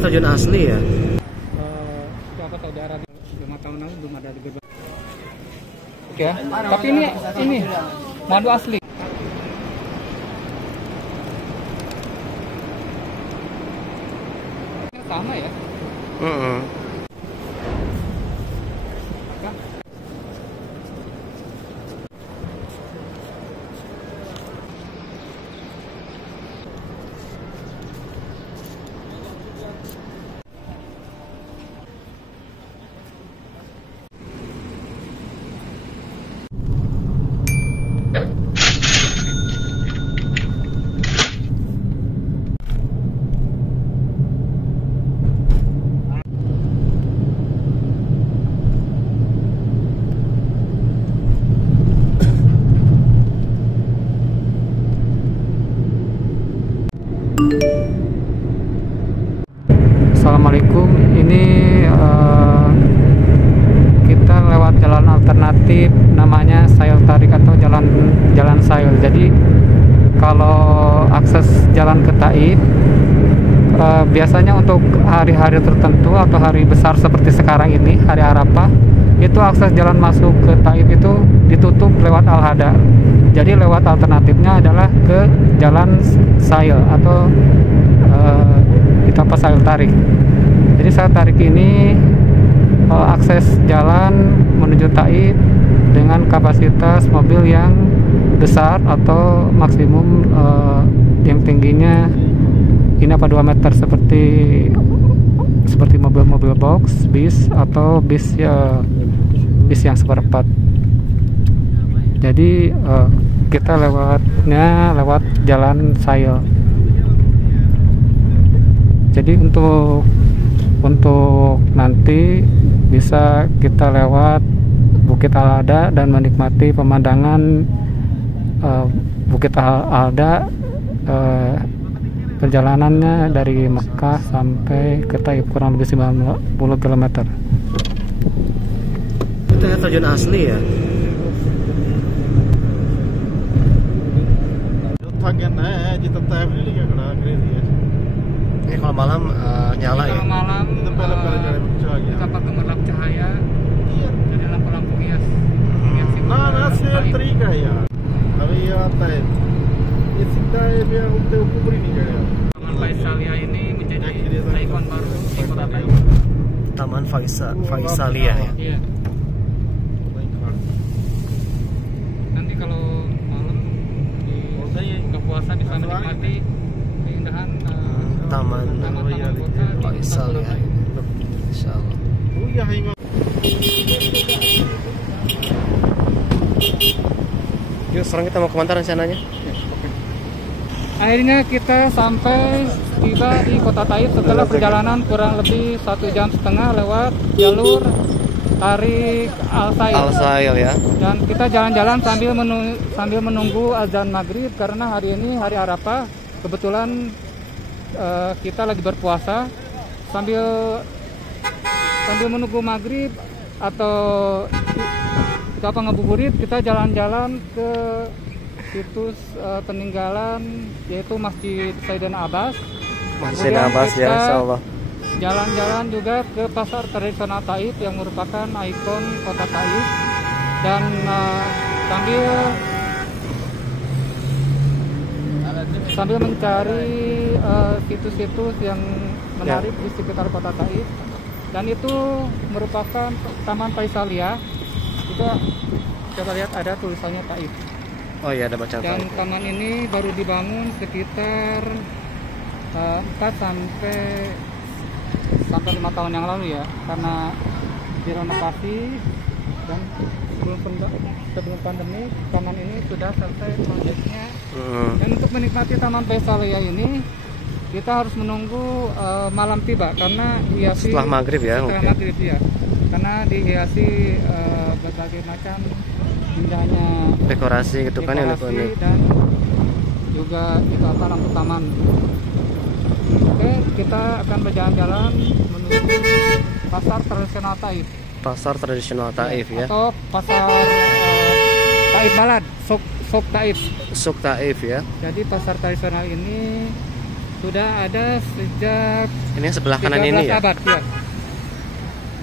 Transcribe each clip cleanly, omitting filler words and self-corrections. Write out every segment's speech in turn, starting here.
terjun asli ya? Itu apa tahu daerah 5 tahun lalu belum ada di gerbang. Oke, tapi ini madu asli. Sama ya? Assalamualaikum, ini kita lewat jalan alternatif namanya Sayul Tarik atau jalan Sayul. Jadi kalau akses jalan ke Taif biasanya untuk hari-hari tertentu atau hari besar seperti sekarang ini, hari Arafah, itu akses jalan masuk ke Taif itu ditutup lewat Al-Hada. Jadi lewat alternatifnya adalah ke jalan Sayul atau kita apa Sayul Tarik. Jadi Sayul Tarik ini akses jalan menuju Taif dengan kapasitas mobil yang besar atau maksimum yang tingginya ini apa 2 meter seperti mobil-mobil box, bis atau bis yang seperempat. Jadi kita lewat jalan Sayul. Jadi untuk nanti bisa kita lewat Bukit Al-Hada dan menikmati pemandangan Bukit Al-Hada, perjalanannya dari Mekah sampai ke Taif kurang lebih 90 km. Itu ya terjun asli ya? Ini kalau malam nyala ya? Kalau malam dapat gemerlap cahaya dari lampu-lampu hias. Taman Faisalia ini menjadi ikon baru di Kota Taif. Taman Faisalia ya? Iya. Nanti kalau malam buka puasa bisa menikmati keindahan Taman Faisalia. Insyaallah. Yuk, sekarang kita mau kemana rencananya? Akhirnya kita sampai tiba di Kota Taif setelah perjalanan kurang lebih 1,5 jam lewat jalur Tarik Al-Sayl ya. Dan kita jalan-jalan sambil menunggu azan maghrib karena hari ini hari Arafah. Kebetulan kita lagi berpuasa sambil menunggu maghrib atau kita ngabuburit, kita jalan-jalan ke situs peninggalan yaitu Masjid Sayyidina Abbas. Masjid Abbas ya, insyaallah. Jalan-jalan juga ke pasar tradisional Taif yang merupakan ikon Kota Taif, dan sambil mencari situs-situs yang menarik di sekitar Kota Taif. Dan itu merupakan Taman Faisalia. Juga coba lihat ada tulisannya Taif. Oh iya, ada bacaan. Dan taman ini baru dibangun sekitar 4 sampai 5 tahun yang lalu ya, karena direnovasi, dan sebelum pandemi taman ini sudah selesai proyeknya. Dan untuk menikmati Taman Faisalia ini kita harus menunggu malam tiba karena dihiasi setelah maghrib ya. Setelah maghrib ya, karena dihiasi berbagai macam indahnya dekorasi gitu kan, yang unik. Dan juga itu apa, lampu taman. Oke, kita akan berjalan-jalan menuju pasar tradisional Taif. Pasar tradisional Taif ya. Atau pasar Taif Balad, Sok Taif. Sok Taif ya. Jadi pasar tradisional ini Sudah ada sejak Ini yang sebelah kanan 13 ini ya. abad ya.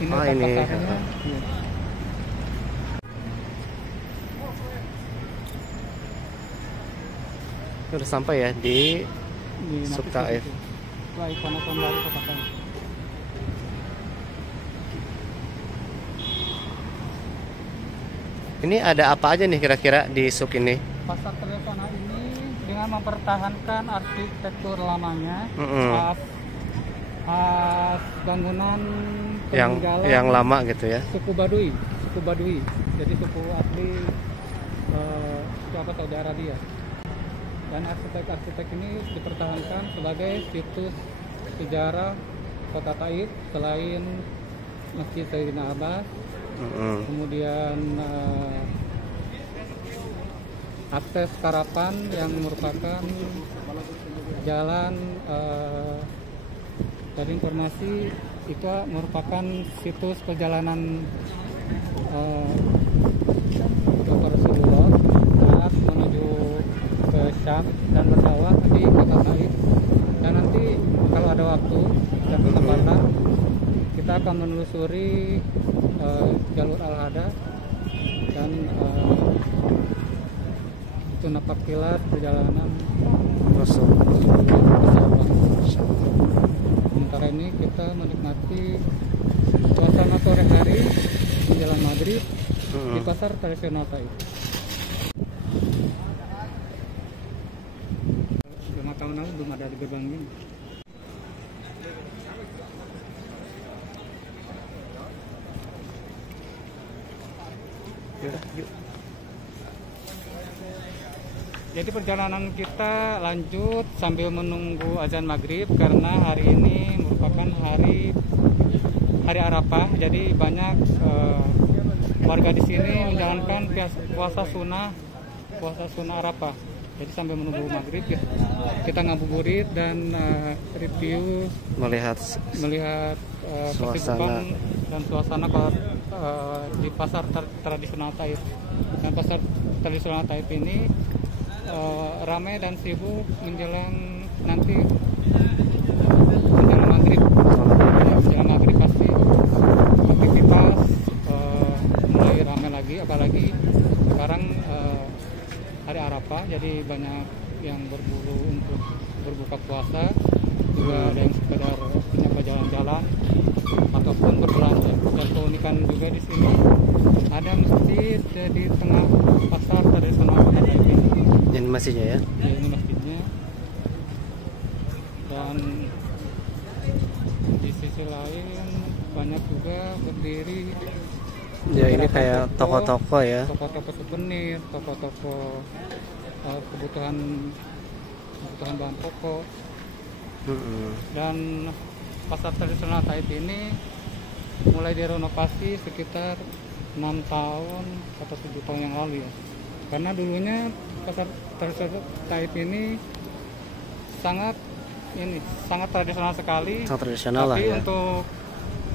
Ini Oh, tempat ini. pasarnya. Iya. Udah sampai ya di Di Suk Napis Taif. itu. Itu ikon-ikon baru kota Taif. Ini ada apa aja nih kira-kira di Suk ini? Pasar tradisional ini dengan mempertahankan arsitektur lamanya, Mm-mm. khas bangunan Yang peninggalan lama gitu ya. suku Baduy, jadi suku asli siapa Saudi Arabia. Dan arsitek ini dipertahankan sebagai situs sejarah kota Taif selain Masjid Sayyidina Abbas. Mm-mm. Kemudian akses Karapan yang merupakan jalan dari informasi itu merupakan situs perjalanan Bapak Rasulullah saat menuju ke Syam dan berdakwah di kota Taif. Dan nanti kalau ada waktu dan kesempatan kita akan menelusuri jalur Al-Hada dan itu nampak kilas perjalanan Rasul. Sementara ini kita menikmati suasana sore hari menjelang maghrib di pasar tradisional Taif. 5 tahun lalu belum ada di gerbang ini. Yaudah, yuk. Jadi perjalanan kita lanjut sambil menunggu azan maghrib karena hari ini merupakan hari Arafah. Jadi banyak warga di sini menjalankan puasa sunnah Arafah. Jadi sambil menunggu maghrib kita ngabuburit dan review Melihat kesibukan dan suasana di pasar tradisional Taif. Dan pasar tradisional Taif ini ramai dan sibuk menjelang maghrib. Menjelang maghrib pasti aktivitas mulai ramai lagi, apalagi sekarang hari Arafah, jadi banyak yang berburu untuk berbuka puasa, juga ada yang sekedar menyapa jalan-jalan ataupun berbelanja. Dan keunikan juga di sini ada masjid di tengah pasar tradisional kota Taif ini. ini masjidnya ya. Ya, ini masjidnya. Dan di sisi lain banyak juga berdiri Ya ini kayak toko-toko ya. toko-toko souvenir, toko-toko kebutuhan bahan pokok. Dan pasar tradisional Taif ini mulai direnovasi sekitar 6 tahun atau 7 tahun yang lalu ya. Karena dulunya pasar tradisional Taif ini sangat tradisional sekali. Sangat tradisional lah tapi ya. untuk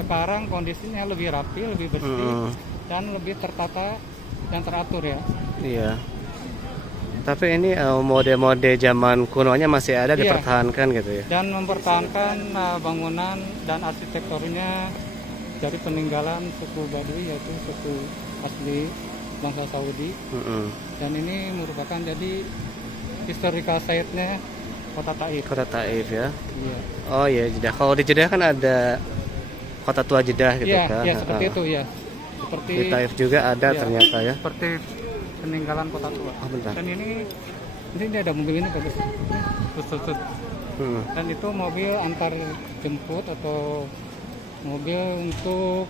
sekarang kondisinya lebih rapi, lebih bersih dan lebih tertata dan teratur ya. Iya. Tapi ini mode-mode zaman kunonya masih ada, dipertahankan gitu ya. Dan mempertahankan bangunan dan arsitekturnya dari peninggalan suku Baduy, yaitu suku asli bangsa Saudi. Dan ini merupakan jadi historical site-nya kota Taif. Kota Taif ya. Iya. Oh iya, Jeddah. Kalau di Jeddah kan ada kota tua Jeddah gitu kan. Iya, seperti itu ya. Seperti Di Taif juga ada ternyata ya. Seperti peninggalan kota tua. Oh, bentar. Dan ini ada mobil ini bagus. Tut. Dan itu mobil antar jemput atau mobil untuk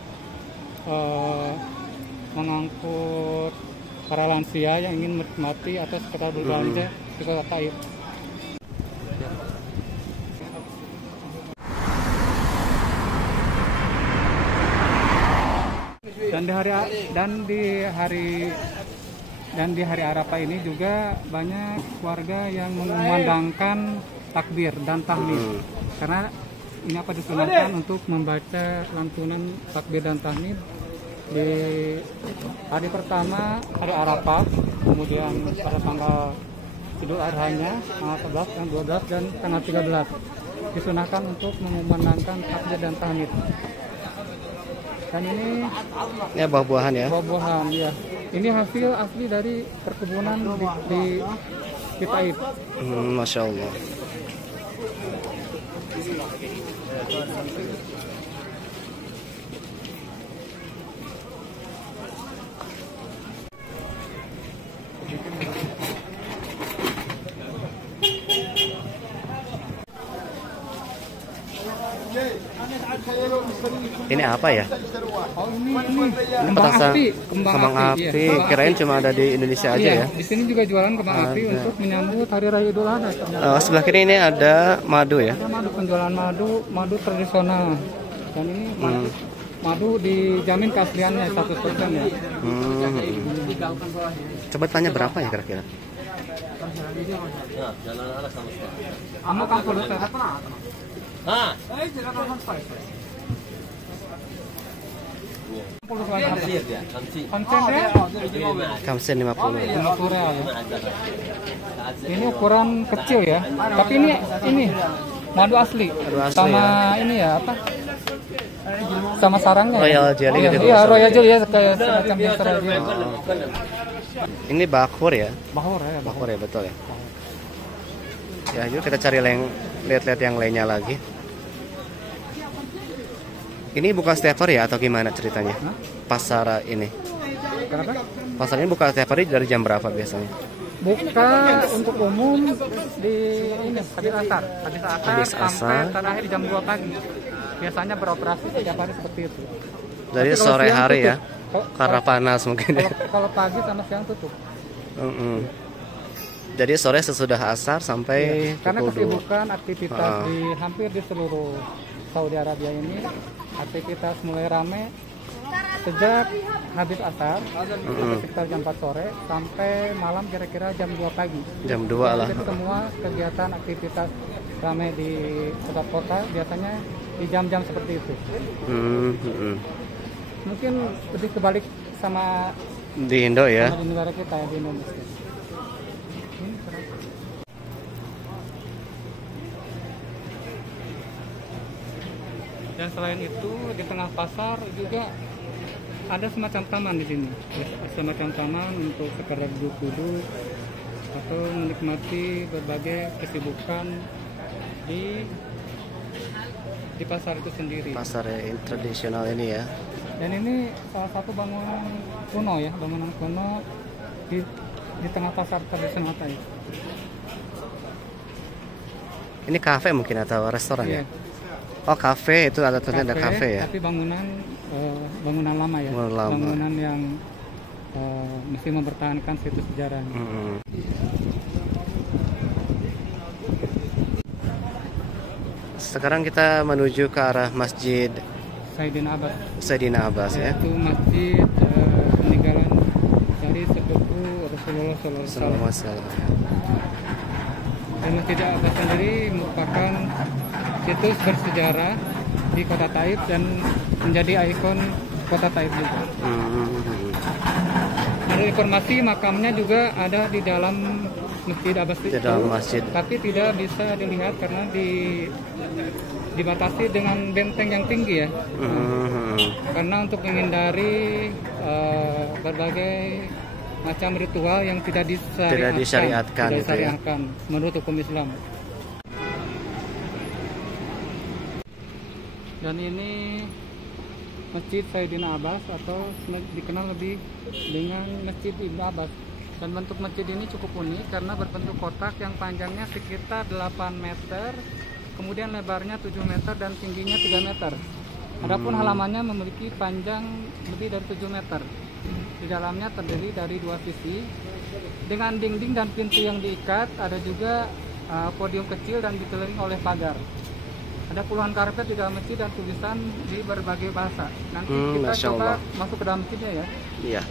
mengangkut para lansia yang ingin menikmati atau sekedar berbelanja di kota Taif. Dan di hari Arafah ini juga banyak warga yang mengumandangkan takbir dan tahmid. Karena ini disunahkan untuk membaca lantunan takbir dan tahmid di hari pertama hari Arafah, kemudian pada tanggal Idul Adha-nya tanggal 11, tanggal 12 dan tanggal 13. Disunahkan untuk mengumandangkan takbir dan tahmid. Dan ini Ya buah-buahan ya. buah-buahan ya. Ini hasil asli dari perkebunan di Taif. Masya Allah. Ini apa ya? Oh ini Ini kembang petasan api, kembang api. iya. Kirain cuma ada di Indonesia aja Iya, ya. di sini juga jualan kembang api Ada. untuk menyambut Hari Raya Idul Adha. Sebelah kiri ini ada madu ya. Ada madu, penjualan madu tradisional. Dan ini madu dijamin keasliannya 100% ya. Coba tanya berapa ya kira-kira? Kamu kan perlu Kamsen 50. 50 real ya. Ini ukuran kecil ya. Tapi ini madu asli. Asli Sama ini ya apa? Sama sarangnya. Royal ya? jelly Iya, gitu. iya, royal jelly ya kayak semacam biasa jelly. Ini bakur ya. Bahur ya, bahur. Bakur ya, betul ya. Ya, yuk kita cari lihat-lihat yang lainnya lagi. Ini buka setiap hari ya atau gimana ceritanya? Hah? Pasar ini. Kenapa? Pasar ini buka setiap hari dari jam berapa biasanya? Buka untuk umum di ini habis asar Habis asar. sampai terakhir jam 2 pagi. Biasanya beroperasi setiap hari seperti itu. Dari Tapi kalau sore siang hari ya. tutup. Karena panas mungkin ya. Kalau pagi sama siang tutup. Jadi sore sesudah asar sampai Karena pukul 2. kesibukan aktivitas di hampir di seluruh Saudi Arabia ini, aktivitas mulai ramai sejak habis asar sekitar jam 4 sore sampai malam kira-kira jam 2 pagi. Jam 2 lah. Jadi semua kegiatan aktivitas ramai di pusat kota biasanya di jam-jam seperti itu. Mungkin lebih kebalik sama Di Indo ya. di negara kita ya, di Indonesia. Ini keren. Dan selain itu di tengah pasar juga ada semacam taman di sini, semacam taman untuk sekedar duduk-duduk atau menikmati berbagai kesibukan di pasar itu sendiri. Pasar tradisional ini ya. Dan ini salah satu bangunan kuno ya, bangunan kuno di tengah pasar tradisional Taif. Ini kafe mungkin atau restoran Iya. ya? Oh kafe, itu ada tulisannya ada kafe ya? Tapi bangunan lama ya, Bangunan lama. bangunan yang masih mempertahankan situs sejarahnya. Sekarang kita menuju ke arah Masjid Sayyidina Abbas, Sayyidina Abbas ya. yaitu masjid peninggalan dari sepupu Rasulullah SAW. Assalamualaikum warahmatullahi. Dan Masjid Abbas sendiri merupakan situs bersejarah di kota Taif dan menjadi ikon kota Taif juga. Menurut informasi makamnya juga ada di dalam Masjid Abbas Di itu, dalam masjid. tapi tidak bisa dilihat karena dibatasi dengan benteng yang tinggi ya. Karena untuk menghindari berbagai macam ritual yang tidak disyariatkan gitu ya. Menurut hukum Islam. Dan ini Masjid Sayyidina Abbas atau dikenal lebih dengan Masjid Ibnu Abbas. Dan bentuk masjid ini cukup unik karena berbentuk kotak yang panjangnya sekitar 8 meter, kemudian lebarnya 7 meter dan tingginya 3 meter. Adapun halamannya memiliki panjang lebih dari 7 meter. Di dalamnya terdiri dari 2 sisi dengan dinding dan pintu yang diikat. Ada juga podium kecil dan dikelilingi oleh pagar. Ada puluhan karpet di dalam masjid dan tulisan di berbagai bahasa. Nanti kita Masya coba Allah. masuk ke dalam masjidnya ya. Iya.